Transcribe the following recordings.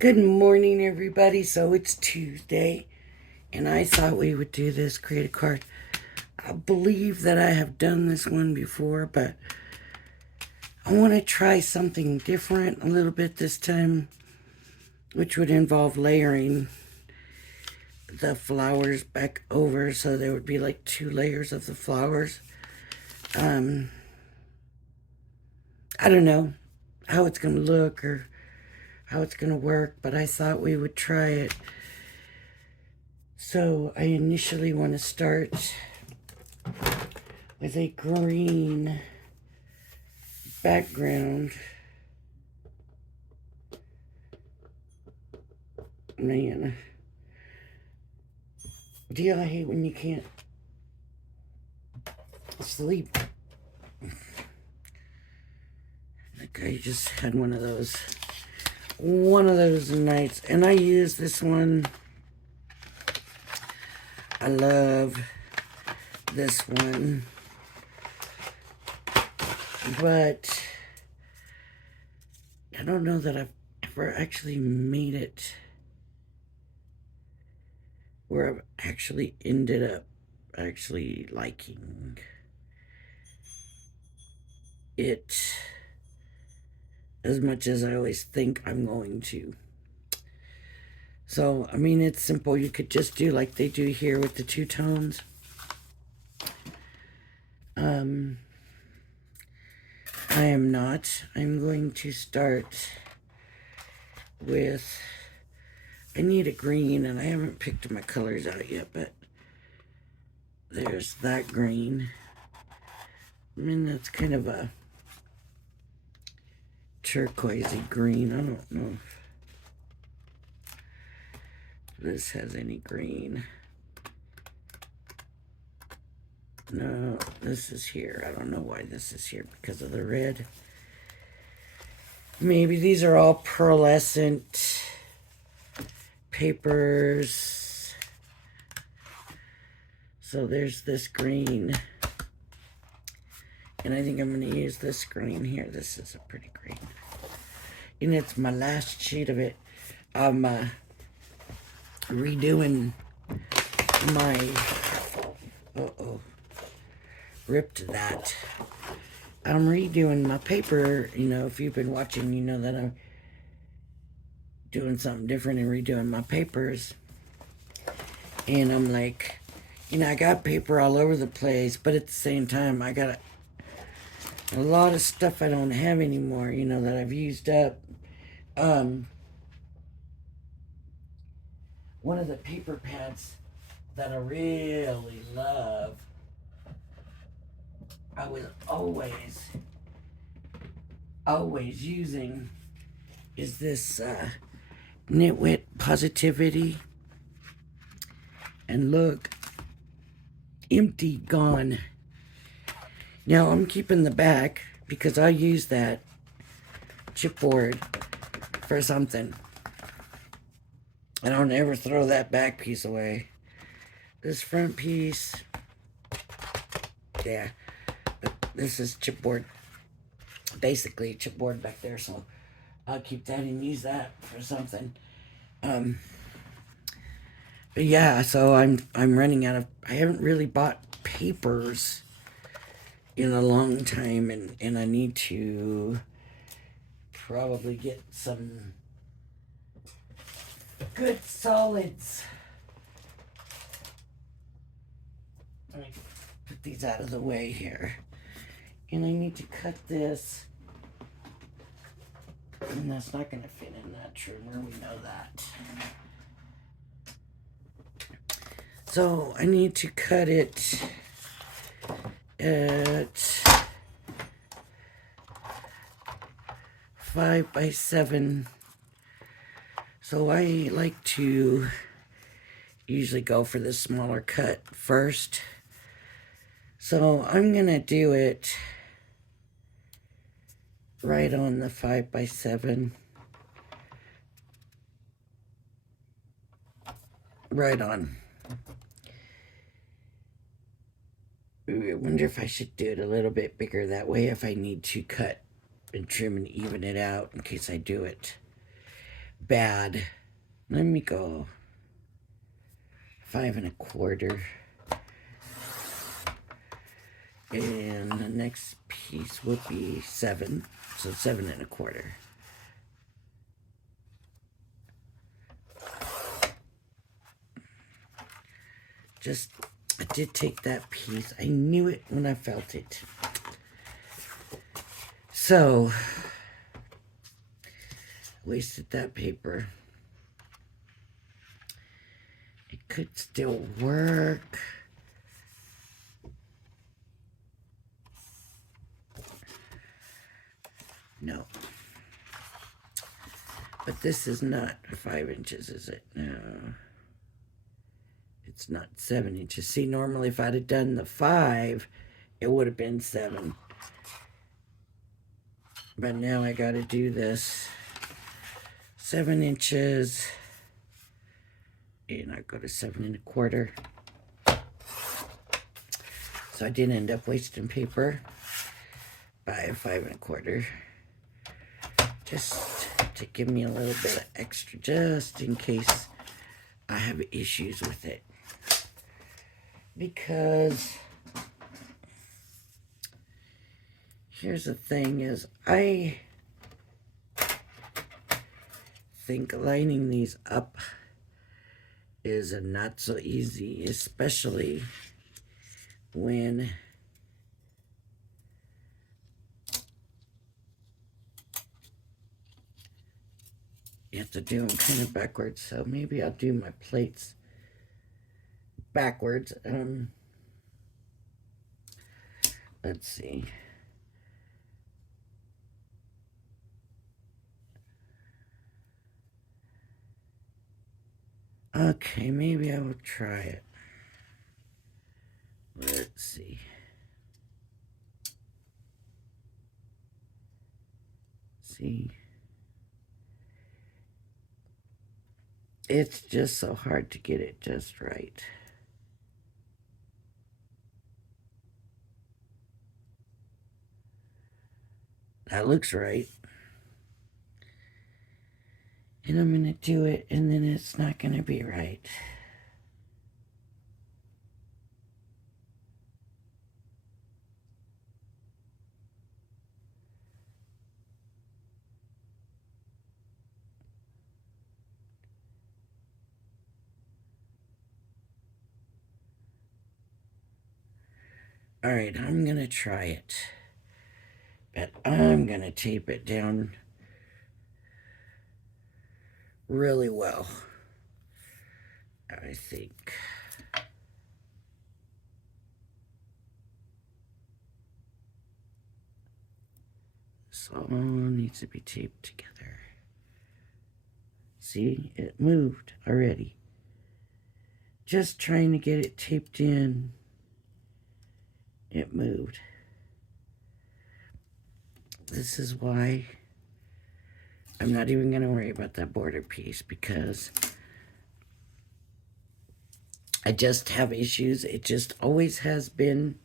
Good morning, everybody. So it's Tuesday, and I thought we would do this, create a card. I believe that I have done this one before, but I want to try something different a little bit this time, which would involve layering the flowers back over, so there would be like two layers of the flowers. I don't know how it's going to look or how it's going to work, but I thought we would try it. So I initially want to start with a green background. Man, do I hate when you can't sleep? That guy just had one of those nights, and I use this one. I love this one, but I don't know that I've ever actually made it where I've actually ended up actually liking it as much as I always think I'm going to. So, I mean, it's simple. You could just do like they do here with the two tones. I am not. I'm going to start with, I need a green, and I haven't picked my colors out yet, but there's that green. I mean, that's kind of a turquoisey green. I don't know if this has any green. No, this is here. I don't know why this is here because of the red. Maybe these are all pearlescent papers. So there's this green. And I think I'm going to use this green here. This is a pretty green. And it's my last sheet of it. I'm redoing my... Uh-oh. Ripped that. I'm redoing my paper. You know, if you've been watching, you know that I'm doing something different and redoing my papers. And I'm like, you know, I got paper all over the place, but at the same time, I got a lot of stuff I don't have anymore, you know, that I've used up. One of the paper pads that I really love, I was always using, is this Nitwit Positivity. And look, empty, gone. Now I'm keeping the back because I use that chipboard for something. I don't ever throw that back piece away. This front piece, yeah, but this is chipboard, basically chipboard back there, so I'll keep that and use that for something. But yeah, so I'm running out of, I haven't really bought papers in a long time, and I need to probably get some good solids. Let me put these out of the way here. And I need to cut this. And that's not going to fit in that trimmer, we know that. So I need to cut it at 5x7. So I like to usually go for the smaller cut first. So I'm gonna do it right on the 5x7. Right on. I wonder if I should do it a little bit bigger. That way if I need to cut and trim and even it out in case I do it bad. Let me go 5 1/4. And the next piece would be 7. So 7 1/4. Just, I did take that piece. I knew it when I felt it. So, wasted that paper. It could still work. No. But this is not 5 inches, is it? No. It's not 7 inches. See, normally if I'd have done the 5, it would have been 7. But now I got to do this 7 inches. And I go to 7 1/4. So I did end up wasting paper by 5 1/4. Just to give me a little bit of extra, just in case I have issues with it. Because here's the thing is, I think lining these up is not so easy, especially when you have to do them kind of backwards. So maybe I'll do my plates backwards. Let's see. Okay, maybe I will try it. Let's see. See. It's just so hard to get it just right. That looks right. And I'm going to do it, and then it's not going to be right. All right, I'm going to try it. But I'm going to tape it down really well, I think. This all needs to be taped together. See, it moved already. Just trying to get it taped in, it moved. This is why I'm not even going to worry about that border piece, because I just have issues. It just always has been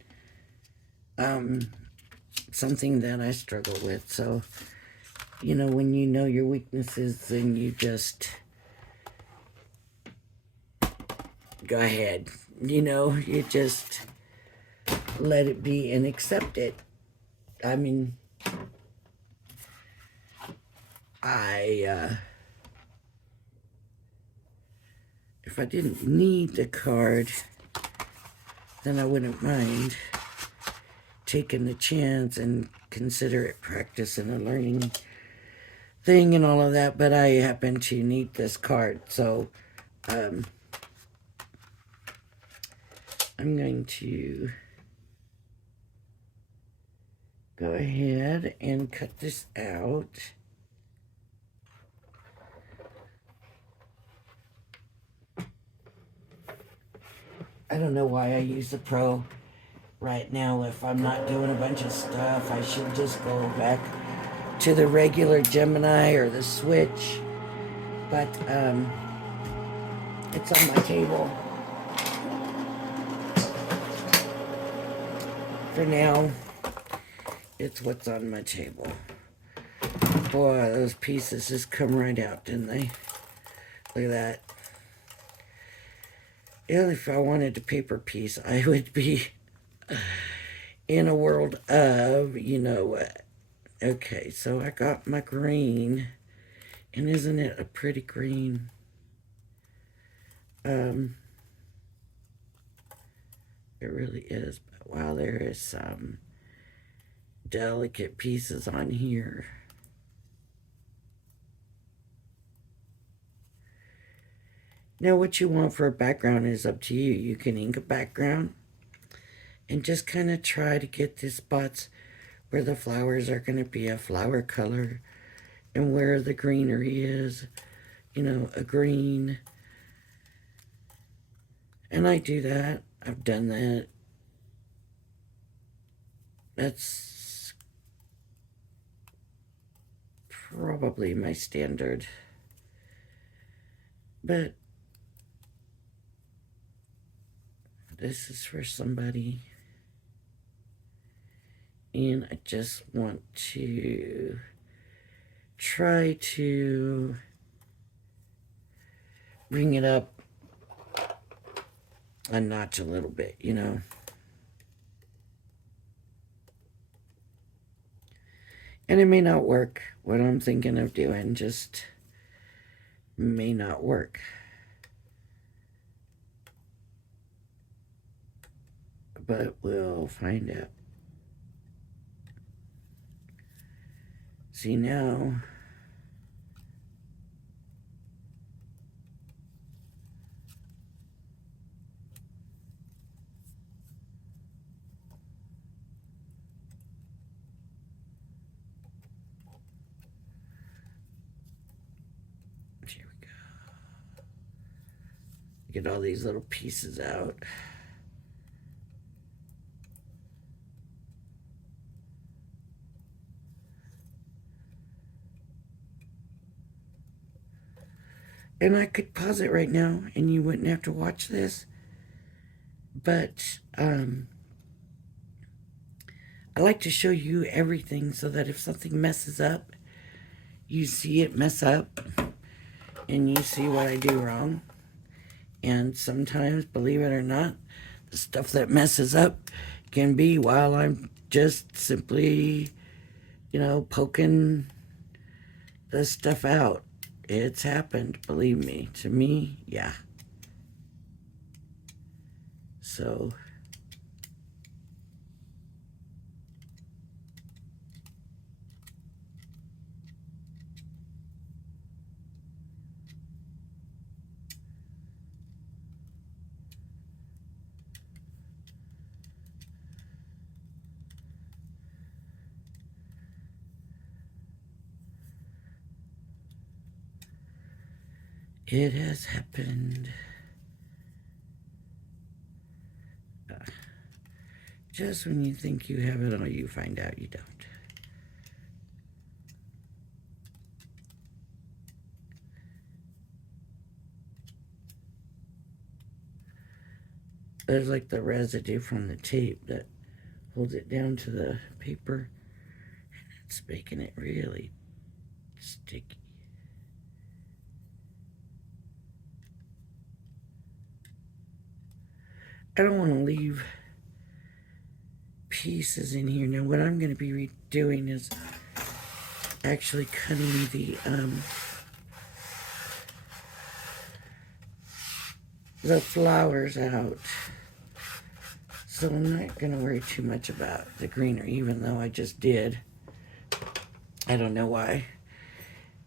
something that I struggle with. So, you know, when you know your weaknesses, then you just go ahead. You know, you just let it be and accept it. I mean, if I didn't need the card, then I wouldn't mind taking the chance and consider it practice and a learning thing and all of that. But I happen to need this card, so I'm going to go ahead and cut this out. I don't know why I use the Pro right now. If I'm not doing a bunch of stuff, I should just go back to the regular Gemini or the Switch. But it's on my table for now. It's what's on my table. Boy, those pieces just come right out, didn't they? Look at that. Yeah, if I wanted a paper piece, I would be in a world of, you know what. Okay, so I got my green. And isn't it a pretty green? It really is. But wow, there is some delicate pieces on here. Now, what you want for a background is up to you. You can ink a background and just kind of try to get the spots where the flowers are going to be a flower color and where the greenery is, you know, a green. And I do that. I've done that. That's probably my standard. But this is for somebody. And I just want to try to bring it up a notch a little bit, you know. And it may not work. What I'm thinking of doing just may not work. But we'll find out. See now, here we go. Get all these little pieces out. And I could pause it right now and you wouldn't have to watch this. But I like to show you everything so that if something messes up, you see it mess up and you see what I do wrong. And sometimes, believe it or not, the stuff that messes up can be while I'm just simply, you know, poking the stuff out. It's happened, believe me. To me, yeah. So it has happened. Just when you think you have it all, you find out you don't. There's like the residue from the tape that holds it down to the paper. It's making it really sticky. I don't want to leave pieces in here. Now what I'm going to be doing is actually cutting the flowers out. So I'm not going to worry too much about the greenery, even though I just did. I don't know why.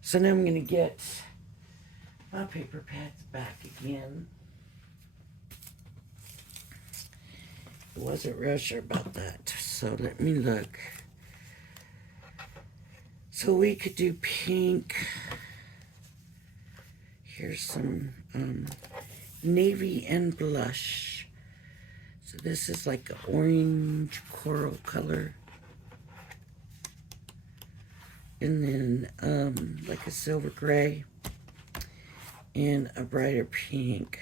So now I'm going to get my paper pads back again. I wasn't real sure about that. So let me look. So we could do pink. Here's some navy and blush. So this is like an orange coral color. And then like a silver gray and a brighter pink.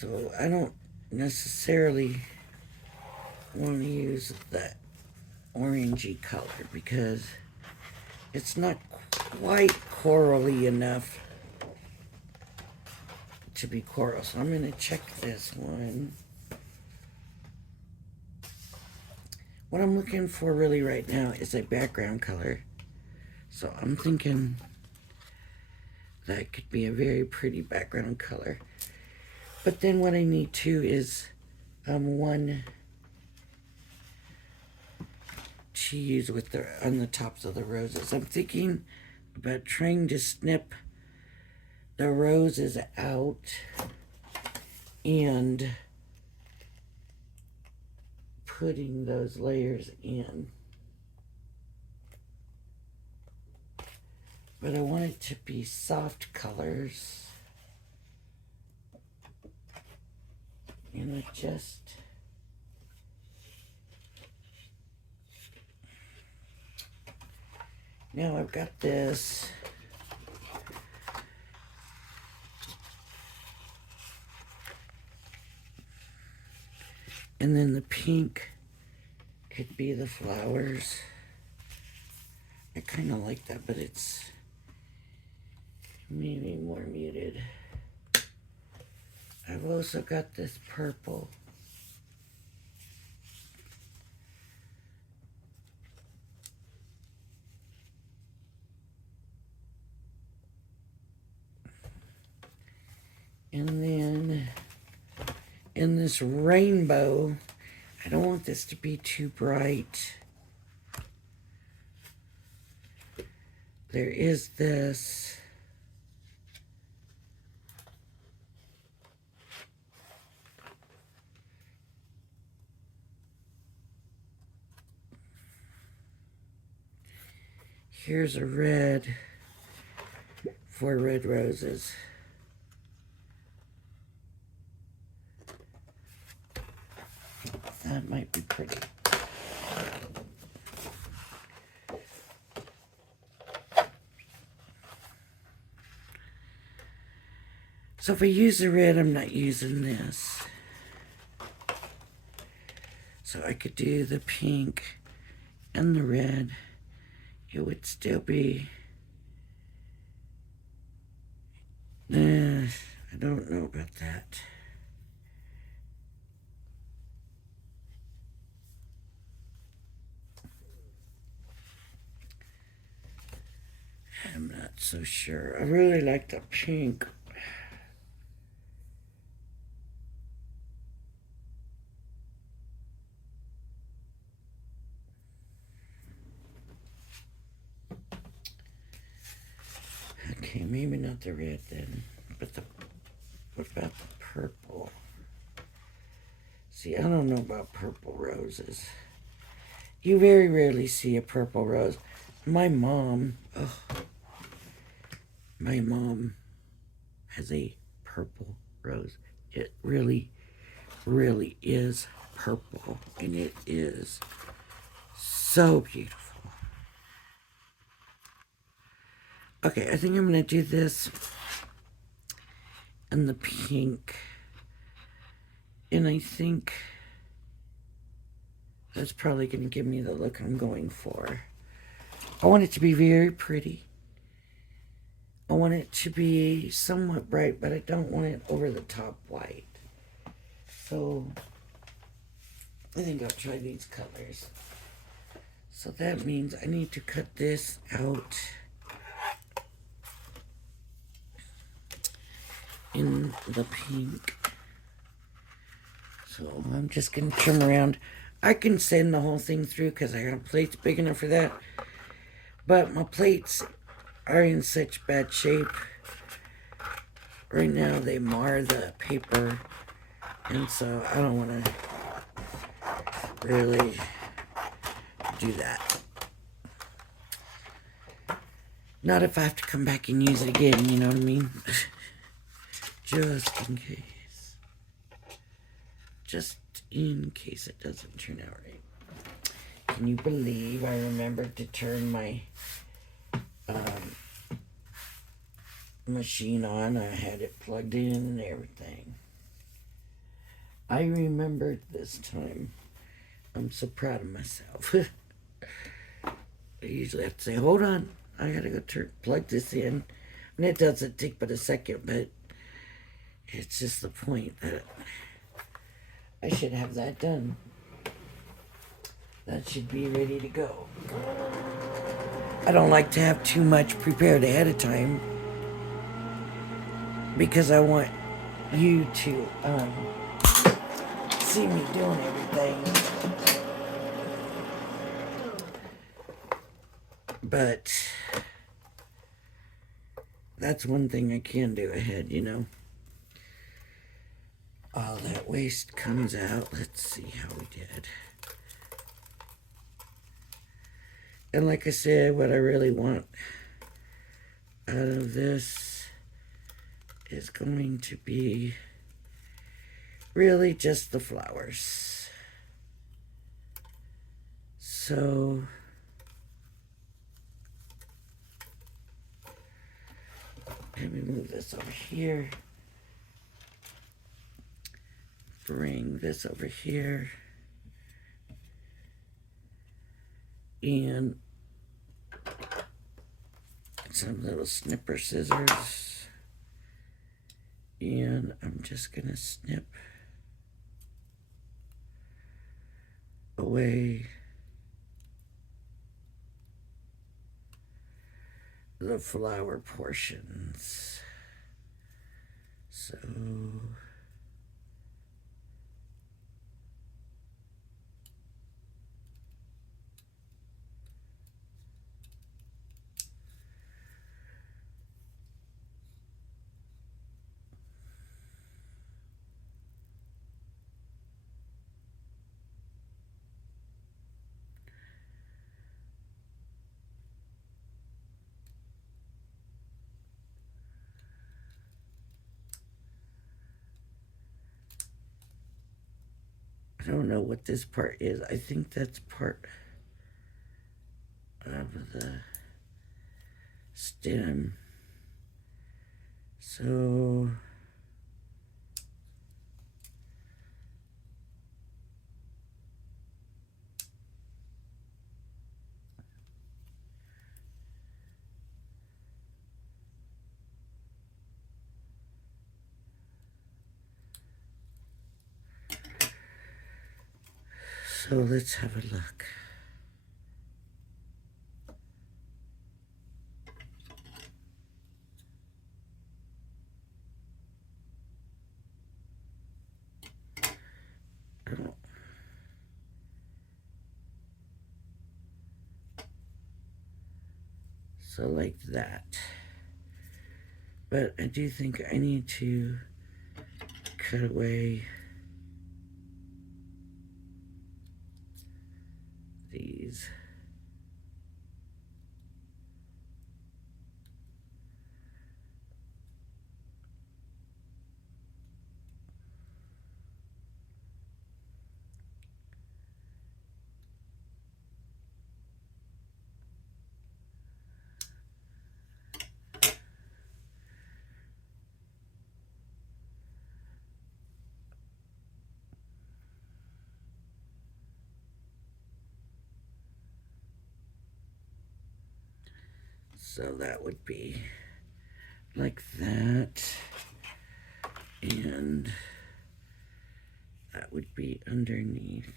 So I don't necessarily want to use that orangey color because It's not quite corally enough to be coral. So I'm going to check this one. What I'm looking for really right now is a background color. So I'm thinking that could be a very pretty background color. But then what I need too is one to use with on the tops of the roses. I'm thinking about trying to snip the roses out and putting those layers in. But I want it to be soft colors. And I just now I've got this. And then the pink could be the flowers. I kind of like that, but it's maybe more muted. I've also got this purple. And then in this rainbow, I don't want this to be too bright. There is this. Here's a red, 4 red roses. That might be pretty. So if I use the red, I'm not using this. So I could do the pink and the red. It would still be... I don't know about that. I'm not so sure. I really like the pink. Okay, maybe not the red then, but what about the purple? See, I don't know about purple roses. You very rarely see a purple rose. My mom has a purple rose. It really, really is purple, and it is so beautiful. Okay, I think I'm going to do this and the pink. And I think that's probably going to give me the look I'm going for. I want it to be very pretty. I want it to be somewhat bright, but I don't want it over the top white. So I think I'll try these colors. So that means I need to cut this out in the pink. So I'm just going to trim around. I can send the whole thing through because I got plates big enough for that. But my plates are in such bad shape. Right now they mar the paper. And so I don't want to really do that. Not if I have to come back and use it again, you know what I mean? Just in case. Just in case it doesn't turn out right. Can you believe I remembered to turn my machine on? I had it plugged in and everything. I remembered this time. I'm so proud of myself. I usually have to say, hold on, I gotta go plug this in. And it doesn't take but a second, but it's just the point that I should have that done. That should be ready to go. I don't like to have too much prepared ahead of time because I want you to see me doing everything. But that's one thing I can do ahead, you know. All that waste comes out. Let's see how we did. And like I said, what I really want out of this is going to be really just the flowers. So let me move this over here. Bring this over here. And some little snipper scissors. And I'm just gonna snip away the flower portions. So I don't know what this part is. I think that's part of the stem. So let's have a look. Oh. So like that. But I do think I need to cut away these. So that would be like that. And that would be underneath.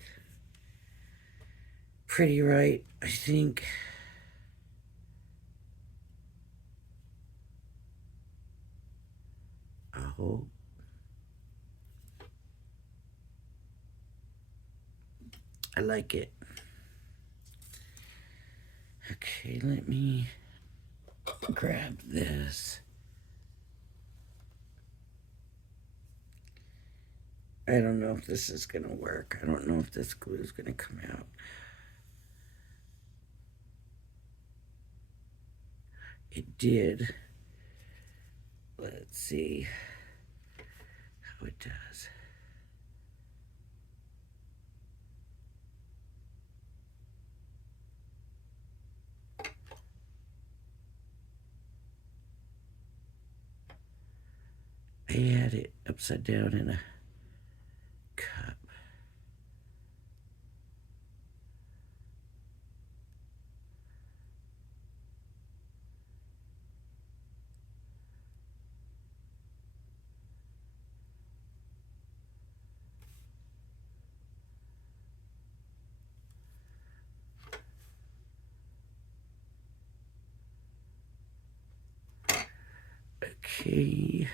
Pretty right, I think. I hope. I like it. Okay, let me grab this. I don't know if this is gonna work. I don't know if this glue is gonna come out. It did. Let's see how it does. I had it upside down in a cup. Okay.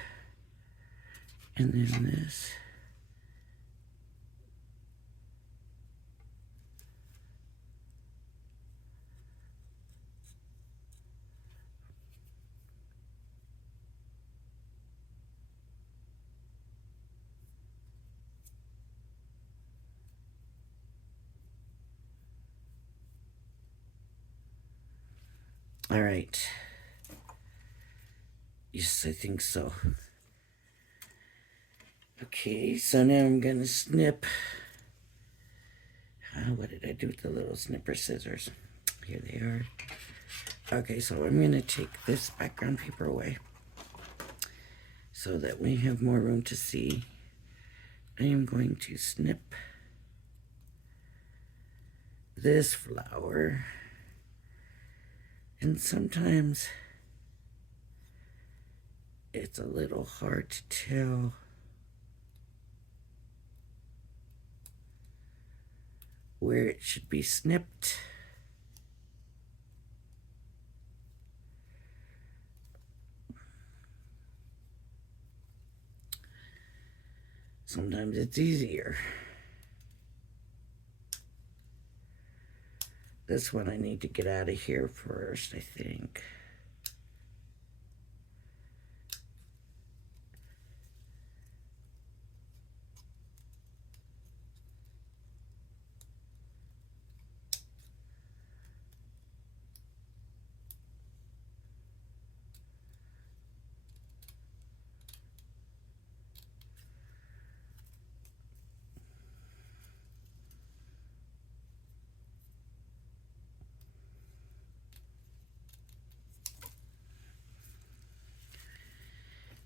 And then this. All right. Yes, I think so. Okay, so now I'm going to snip. What did I do with the little snipper scissors? Here they are. Okay, so I'm going to take this background paper away so that we have more room to see. I am going to snip this flower. And sometimes it's a little hard to tell where it should be snipped. Sometimes it's easier. This one I need to get out of here first, I think.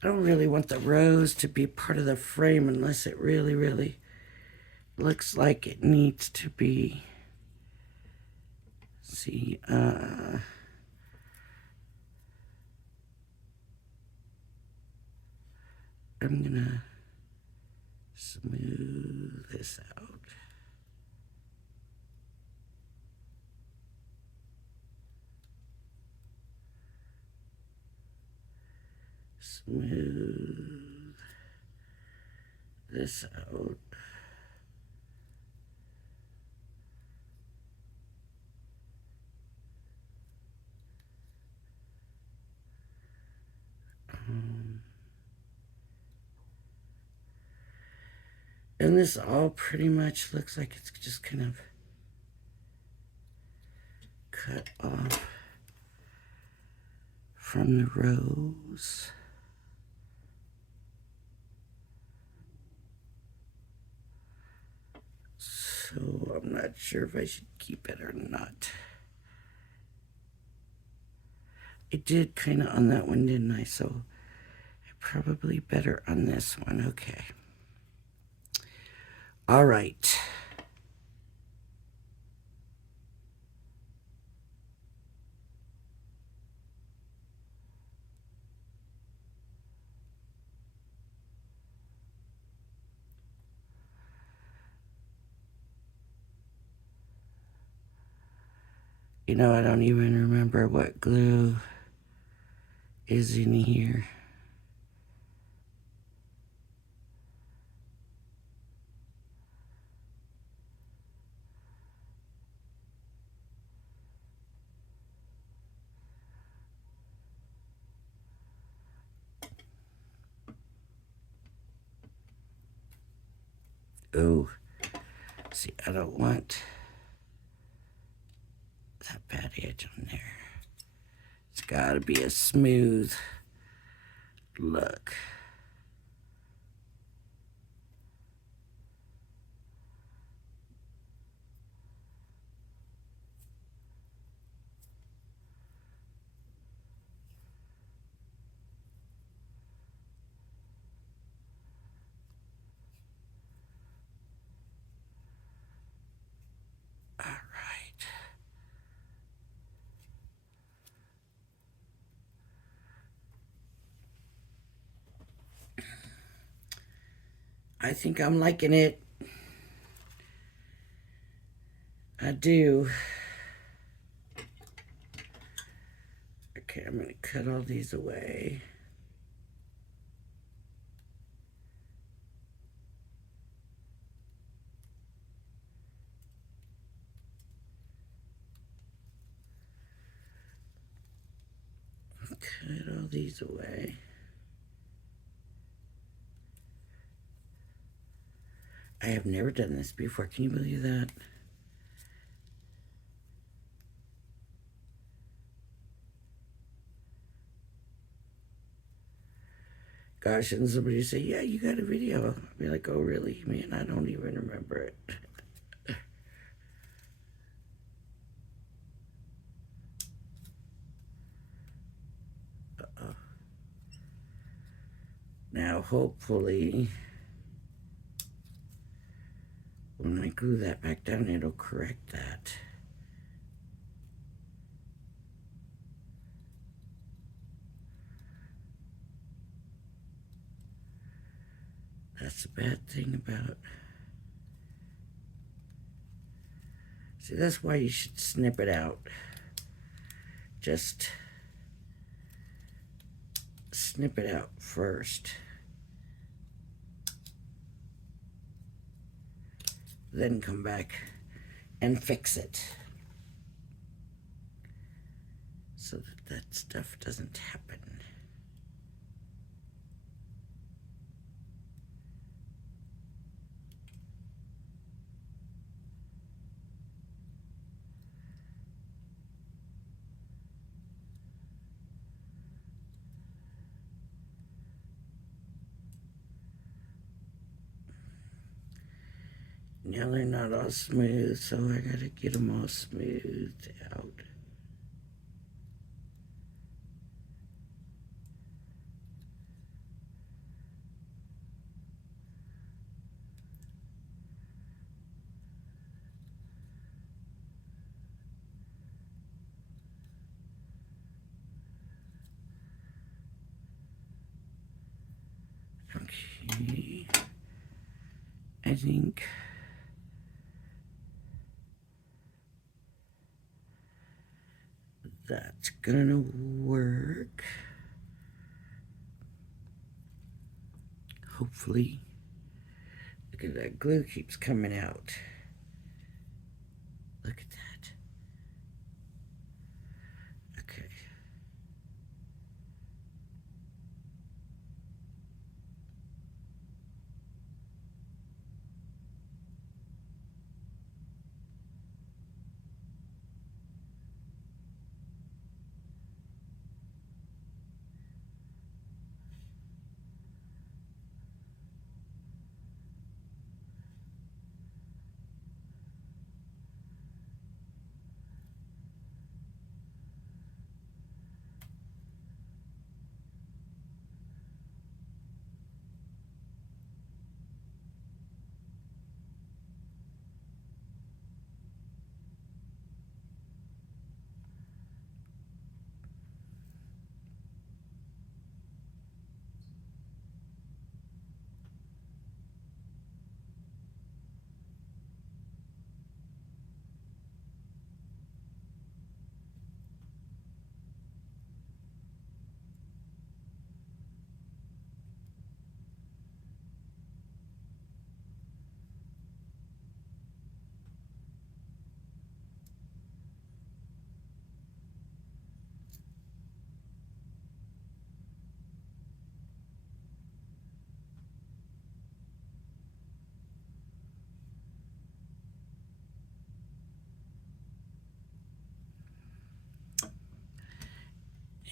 I don't really want the rose to be part of the frame unless it really, really looks like it needs to be. See, I'm gonna smooth this out. Smooth this out. And this all pretty much looks like it's just kind of cut off from the rose. So I'm not sure if I should keep it or not. It did kind of on that one, didn't I? So probably better on this one. Okay. All right. You know, I don't even remember what glue is in here. Oh, see, I don't want that bad edge on there. It's got to be a smooth look. All right. I think I'm liking it. I do. Okay, I'm going to cut all these away. these away. I have never done this before. Can you believe that? Gosh, and somebody say, yeah, you got a video. I'll be like, oh, really? Man, I don't even remember it. Uh-oh. Now, hopefully, when I glue that back down, it'll correct that. That's the bad thing about... See, that's why you should snip it out. Just snip it out first. Then come back and fix it. So that that stuff doesn't happen. Now they're not all smooth, so I gotta get them all smoothed out. Okay, I think that's gonna work. Hopefully. Look at that glue keeps coming out. Look at that. Okay.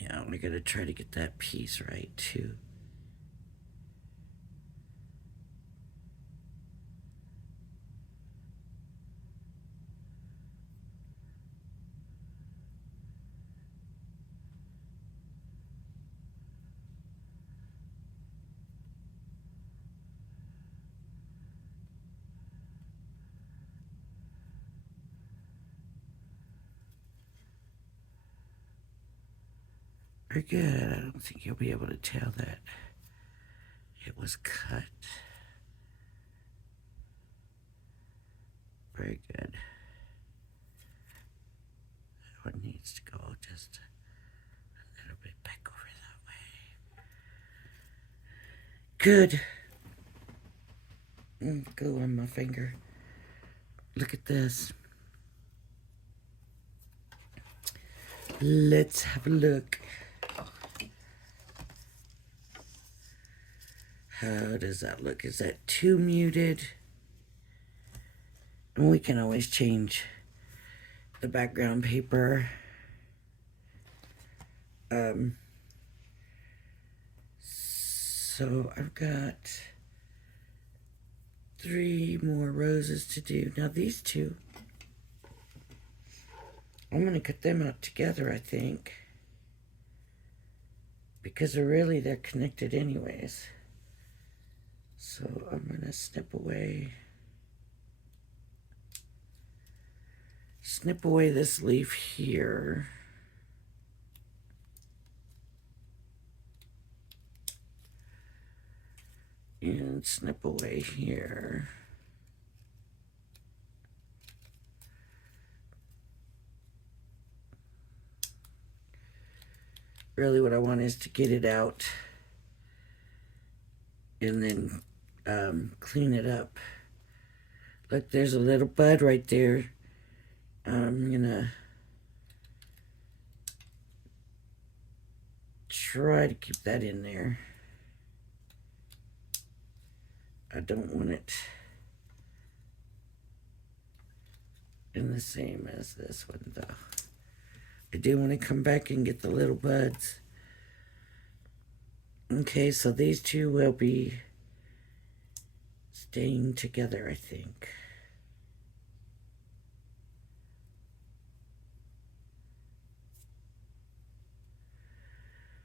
Yeah, we gotta try to get that piece right too. Very good. I don't think you'll be able to tell that it was cut. Very good. That one needs to go just a little bit back over that way. Good. Glue on my finger. Look at this. Let's have a look. How does that look? Is that too muted? And we can always change the background paper. So I've got 3 more roses to do. Now these two, I'm going to cut them out together, I think. Because they're connected anyways. So I'm going to snip away this leaf here. And snip away here. Really what I want is to get it out and then clean it up. Look, there's a little bud right there. I'm gonna try to keep that in there. I don't want it in the same as this one though. I do want to come back and get the little buds. Okay, so these two will be staying together, I think.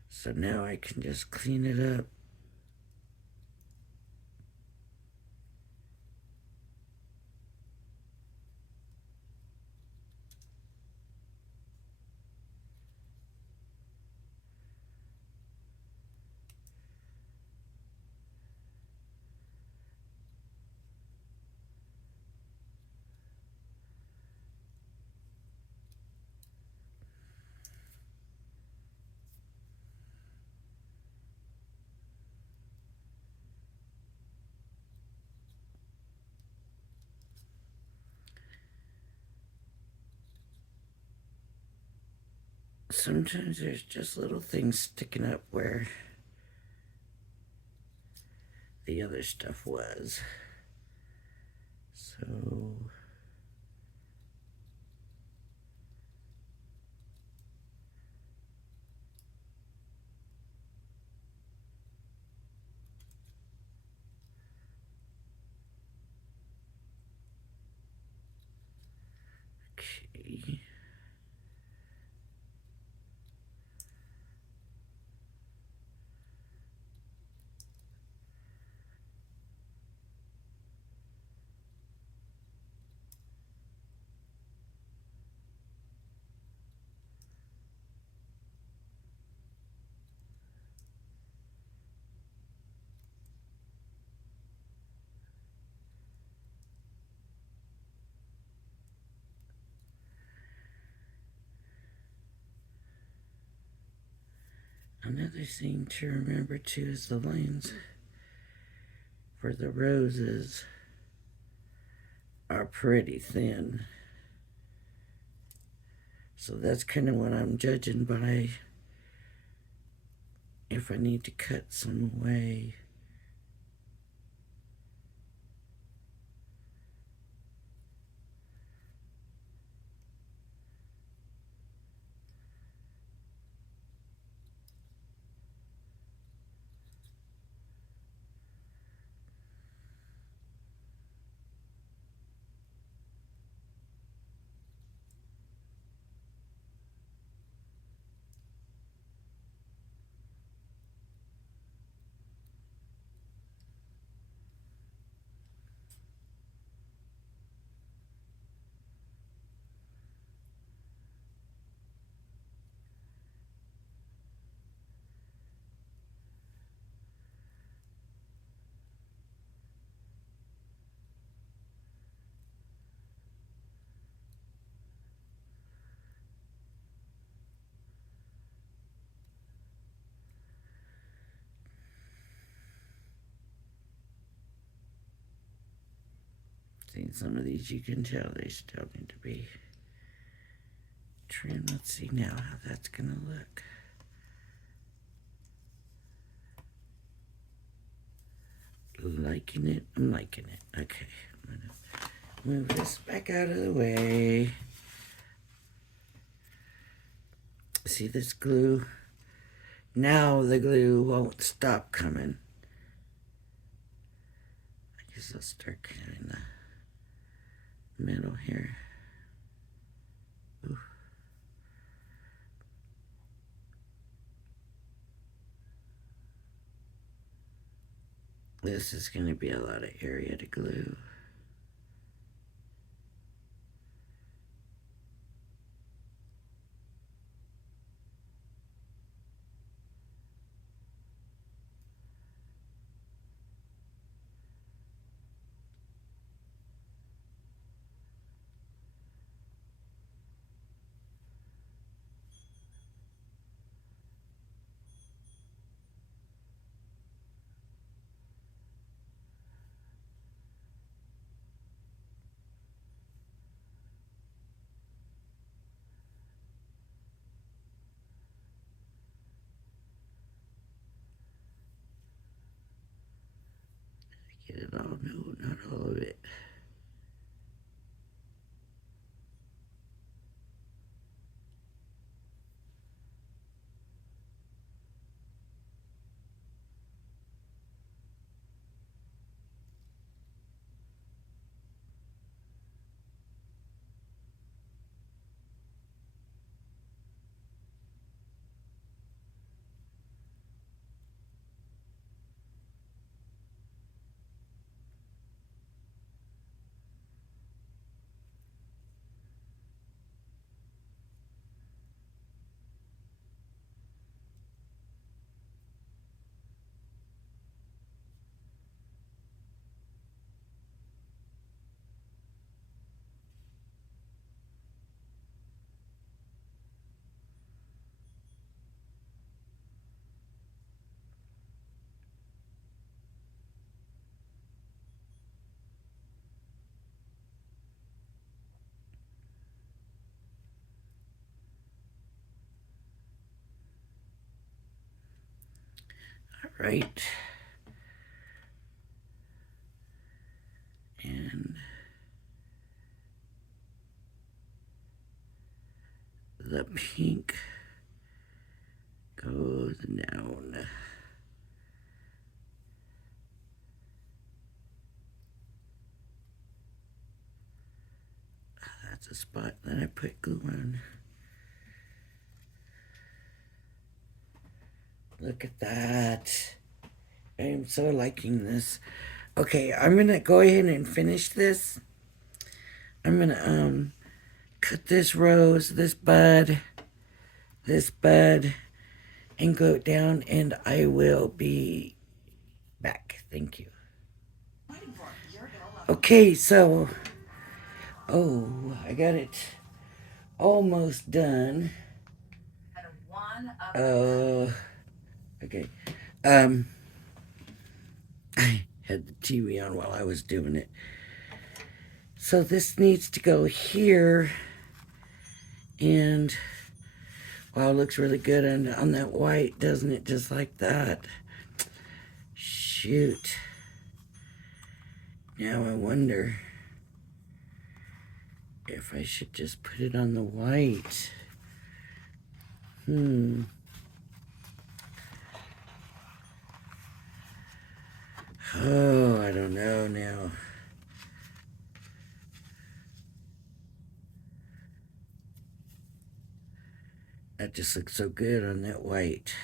So now I can just clean it up. Sometimes there's just little things sticking up where the other stuff was. So okay. Another thing to remember too is the lines for the roses are pretty thin. So that's kind of what I'm judging by if I need to cut some away. See, some of these you can tell they still need to be trimmed. Let's see now how that's gonna look. liking it. I'm liking it. Okay. I'm going to move this back out of the way. See this glue? Now the glue won't stop coming. I guess I'll start kind of in the middle here. Ooh. This is going to be a lot of area to glue. Get it all? No, not all of it. All right. And the pink goes down. That's a spot that I put glue on. Look at that. I am so liking this. Okay, I'm gonna go ahead and finish this. I'm gonna cut this rose, this bud, and glue it down, and I will be back. Thank you. Okay, so I got it almost done. Okay. I had the TV on while I was doing it. So this needs to go here, and wow, it looks really good on that white, doesn't it? Just like that. Shoot. Now I wonder if I should just put it on the white. Oh, I don't know now. That just looks so good on that white.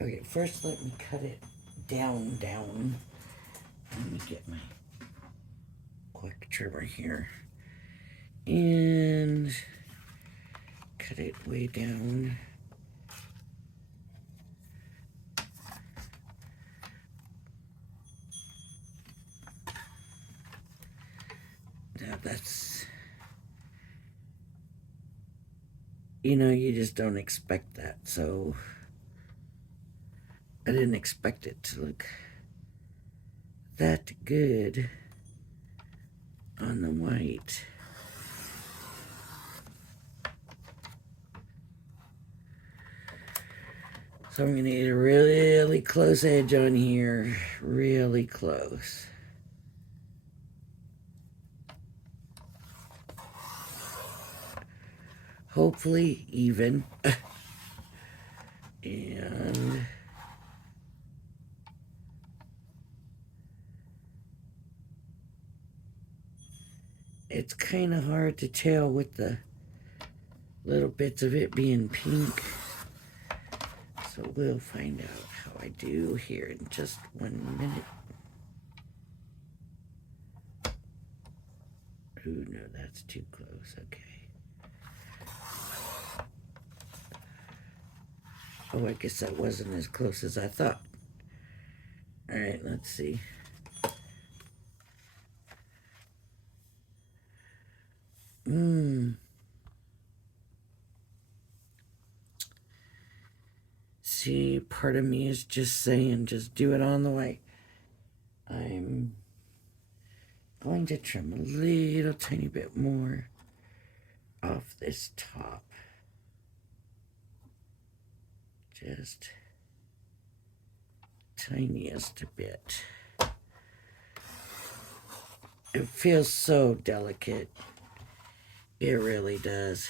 Okay, first let me cut it down. Let me get my quick trimmer here. And cut it way down. Now that's, you just don't expect that, so I didn't expect it to look that good on the white. So I'm going to get a really close edge on here. Really close. Hopefully even. And it's kind of hard to tell with the little bits of it being pink. So we'll find out how I do here in just 1 minute. Ooh, no, that's too close. Okay. Oh, I guess that wasn't as close as I thought. All right, let's see. See, part of me is just saying, just do it on the way. I'm going to trim a little tiny bit more off this top. Just tiniest bit. It feels so delicate. It really does.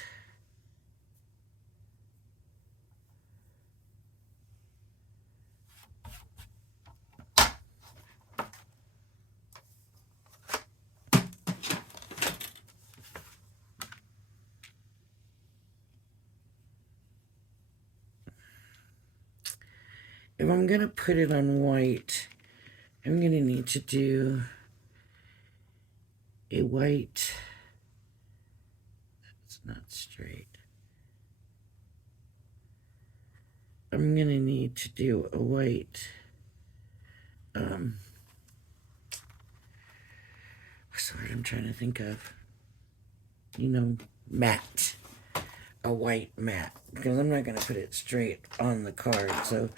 If I'm going to put it on white, I'm going to need to do a white. It's not straight. I'm going to need to do a white. What's the word I'm trying to think of? You know, matte. A white matte. Because I'm not going to put it straight on the card. So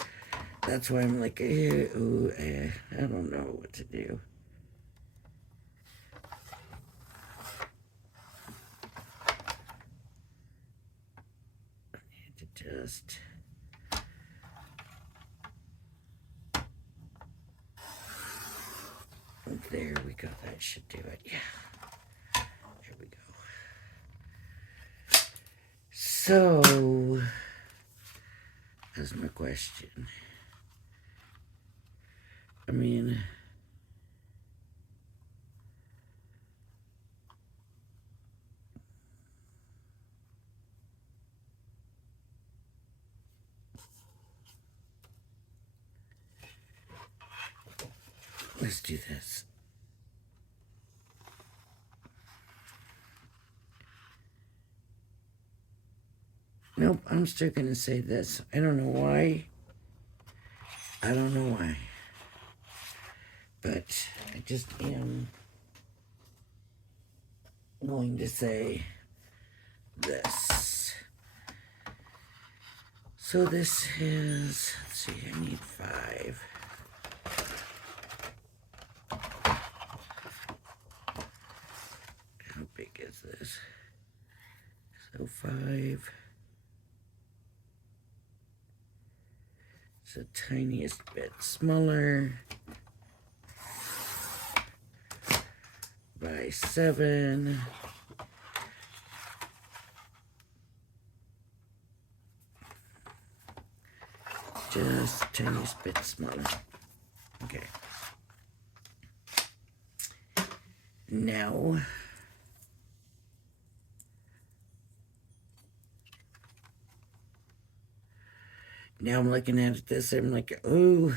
that's why I'm like, I don't know what to do. I need to just... There we go. That should do it. Yeah. There we go. So, that's my question. I mean... Let's do this. Nope, I'm still going to say this. I don't know why. I don't know why. But I just am going to say this. So this is, let's see, I need 5. How big is this? So 5. It's the tiniest bit smaller. By 7. Just the tiniest bit smaller. Okay. Now I'm looking at this, I'm like, oh.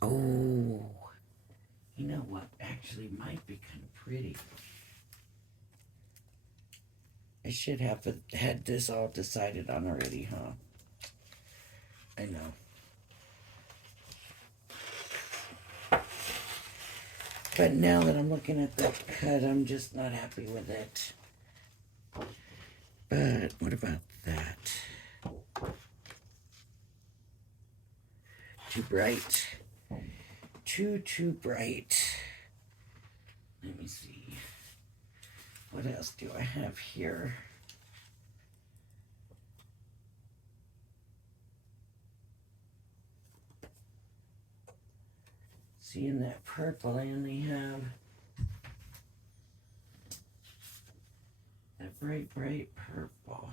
Oh. You know what? Actually might be kind of pretty. I should have had this all decided on already, huh? I know. But now that I'm looking at that cut, I'm just not happy with it. But what about that? Too bright. Too bright. Let me see. What else do I have here? See, in that purple, I only have that bright, bright purple.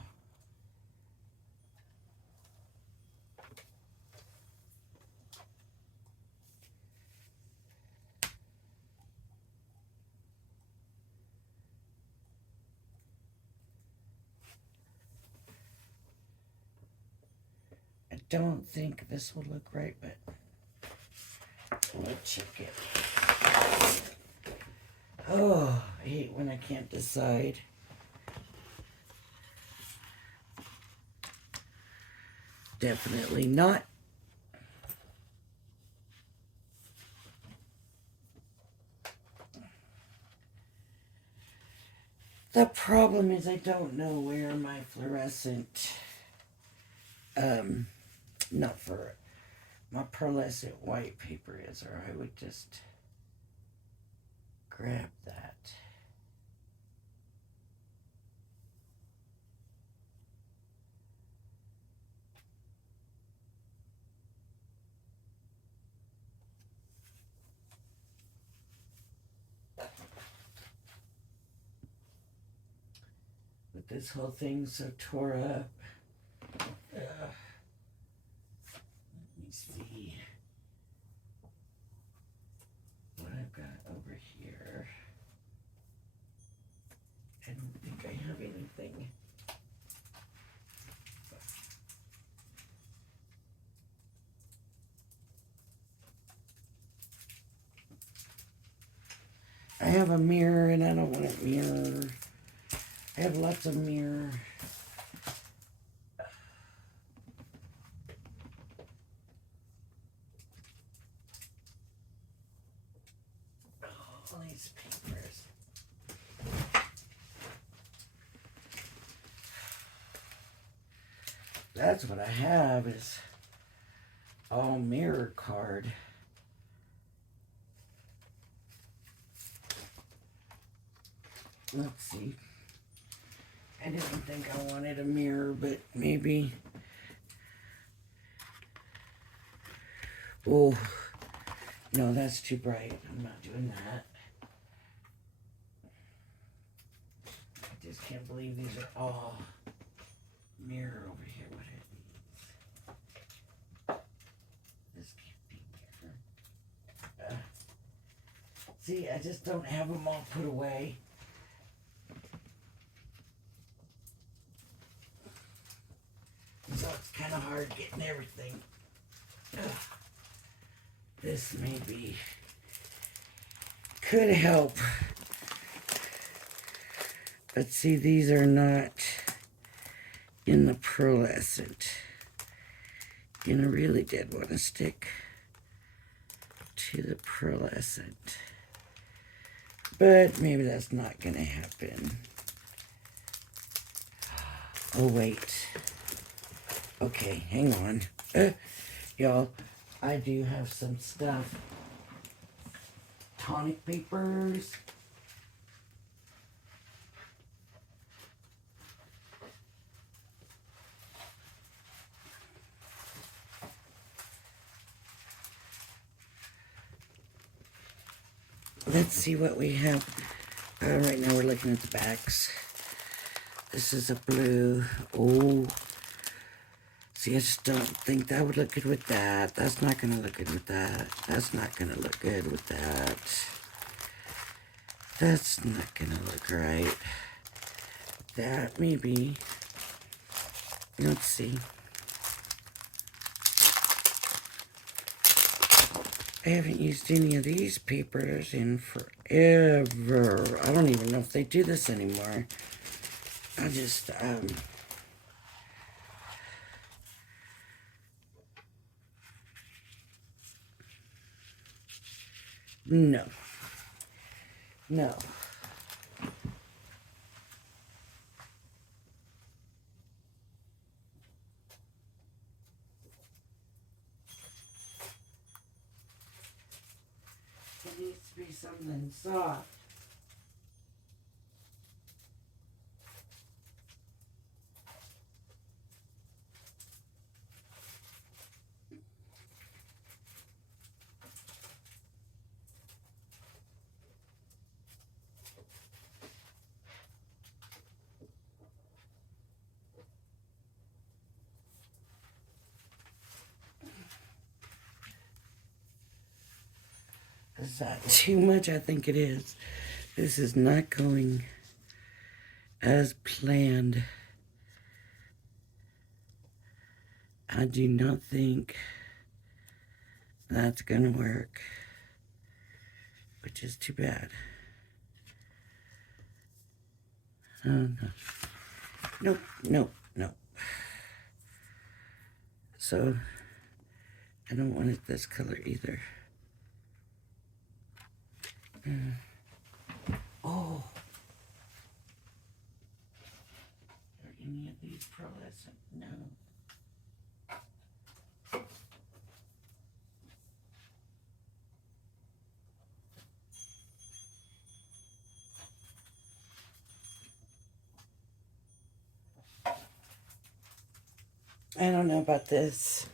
I don't think this will look right, but we'll check it. Oh, I hate when I can't decide. Definitely not. The problem is I don't know where my fluorescent, not for my pearlescent white paper is, or I would just grab that. But this whole thing's so tore up. Let me see what I've got over here. I don't think I have anything. I have a mirror and I don't want a mirror. I have lots of mirror. All these papers. That's what I have, is all mirror card. Let's see. I didn't think I wanted a mirror, but maybe. Oh, no, that's too bright. I'm not doing that. I just can't believe these are all mirror over here. What are these? This can't be mirror. See, I just don't have them all put away. So it's kind of hard getting everything. This maybe could help. But see, these are not in the pearlescent. And I really did want to stick to the pearlescent. But maybe that's not going to happen. Oh, wait. Okay, hang on. Y'all, I do have some stuff. Tonic papers. Let's see what we have. Right now we're looking at the backs. This is a blue. Oh. See, I just don't think that would look good with that. That's not going to look good with that. That's not going to look good with that. That's not going to look right. That maybe. Let's see. I haven't used any of these papers in forever. I don't even know if they do this anymore. I just, no. No. It needs to be something soft. Is that too much? I think it is. This is not going as planned. I do not think that's gonna work, which is too bad. Oh, no. Nope, nope, nope. So, I don't want it this color either. Oh. Are any of these pearlescent? No. I don't know about this.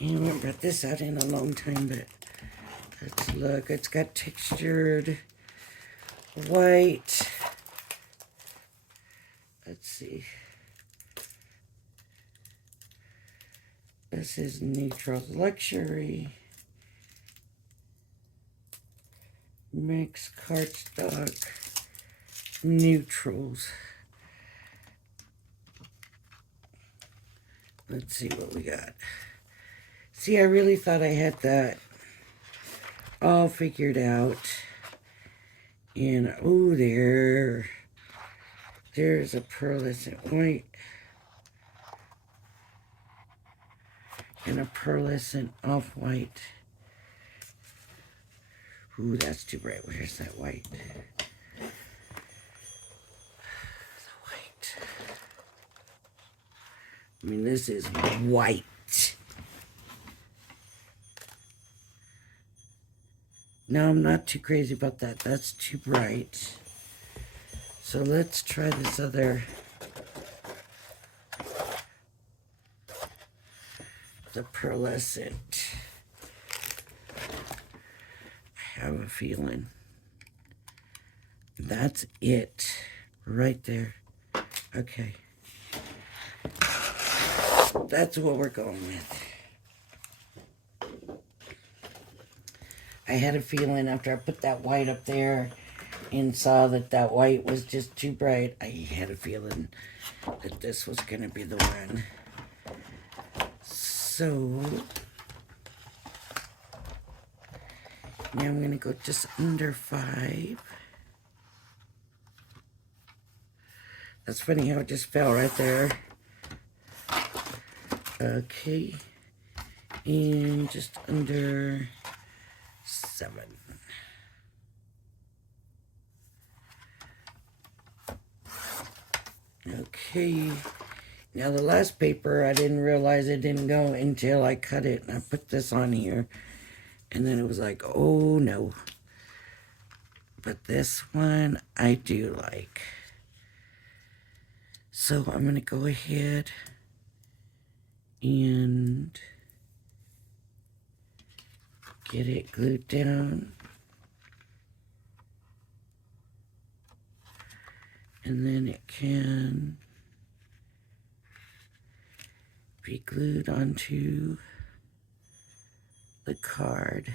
I haven't brought this out in a long time, but let's look. It's got textured white. Let's see. This is Neutral Luxury. Mixed cardstock. Neutrals. Let's see what we got. See, I really thought I had that all figured out. And, oh, there's a pearlescent white. And a pearlescent off-white. Ooh, that's too bright. Where's that white? The white. I mean, this is white. No, I'm not too crazy about that. That's too bright. So let's try this other. The pearlescent. I have a feeling that's it right there. Okay. That's what we're going with. I had a feeling after I put that white up there and saw that that white was just too bright, I had a feeling that this was going to be the one. So, now I'm going to go just under 5. That's funny how it just fell right there. Okay. And just under 7. Okay. Now the last paper, I didn't realize it didn't go until I cut it and I put this on here. And then it was like, oh no. But this one I do like. So I'm going to go ahead and get it glued down. And then it can be glued onto the card.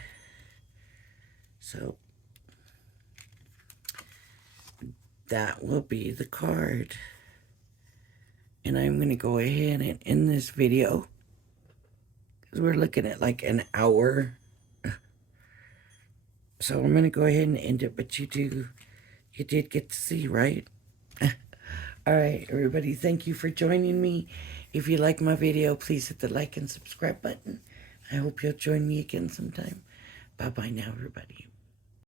So that will be the card. And I'm going to go ahead and end this video because we're looking at like an hour. So I'm going to go ahead and end it, but you did get to see, right? All right, everybody, thank you for joining me. If you like my video, please hit the like and subscribe button. I hope you'll join me again sometime. Bye-bye now, everybody.